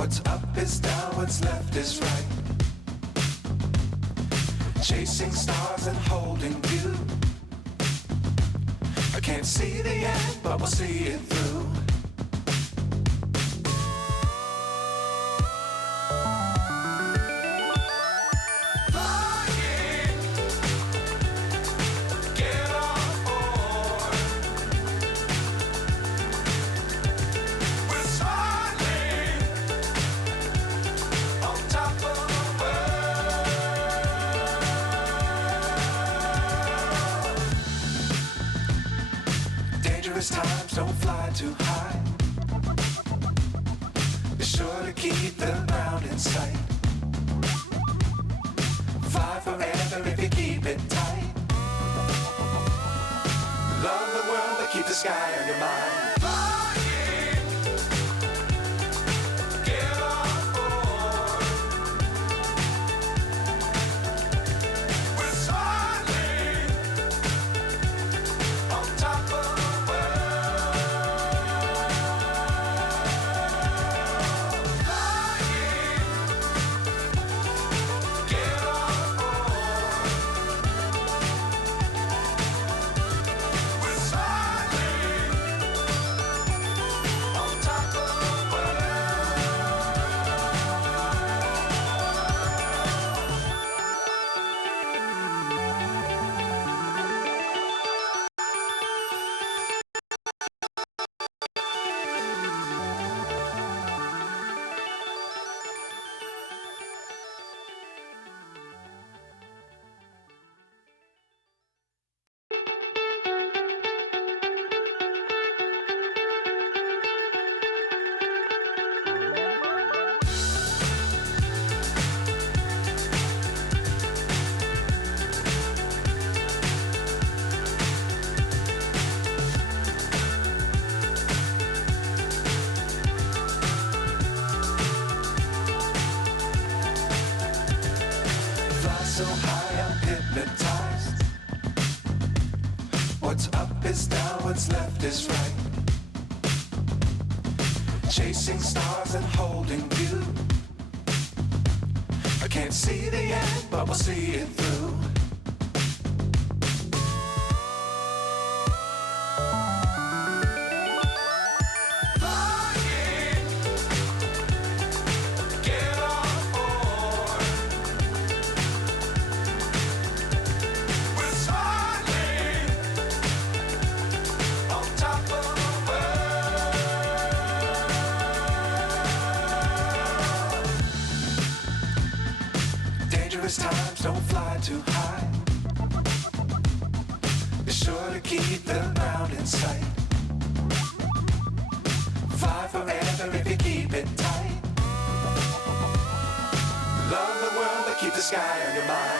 What's up is down, what's left is right. Chasing stars and holding you. I can't see the end, but we'll see it through. Times don't fly too high. Be sure to keep the ground in sight. Fly forever if you keep it tight. Love the world but keep the sky on your mind. So high I'm hypnotized. What's up is down, what's left is right. Chasing stars and holding you. I can't see the end, but we'll see it through. Times don't fly too high. Be sure to keep the ground in sight. Fly forever if you keep it tight. Love the world but keep the sky on your mind.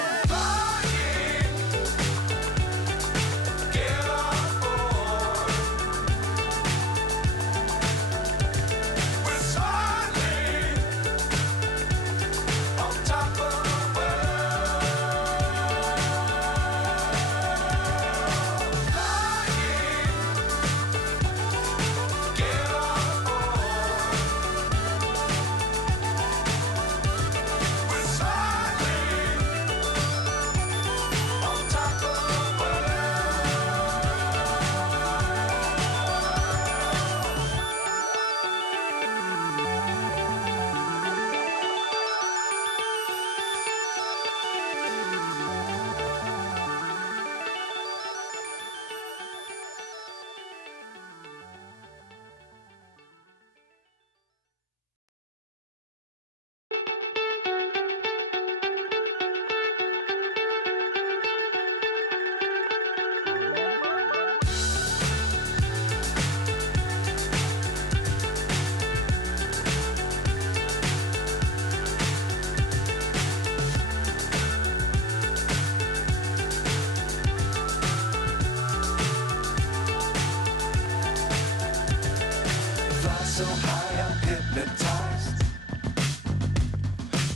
So high I'm hypnotized.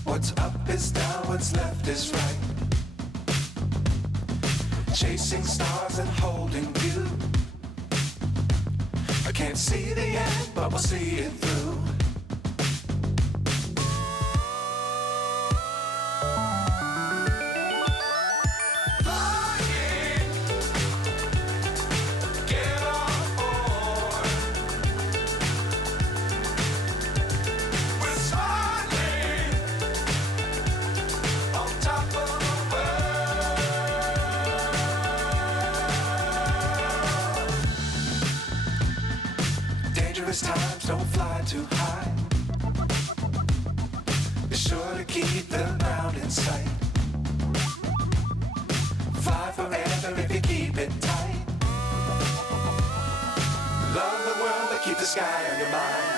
What's up is down, what's left is right. Chasing stars and holding you. I can't see the end, but we'll see it through. Sometimes don't fly too high. Be sure to keep the ground in sight. Fly forever if you keep it tight. Love the world, but keep the sky on your mind.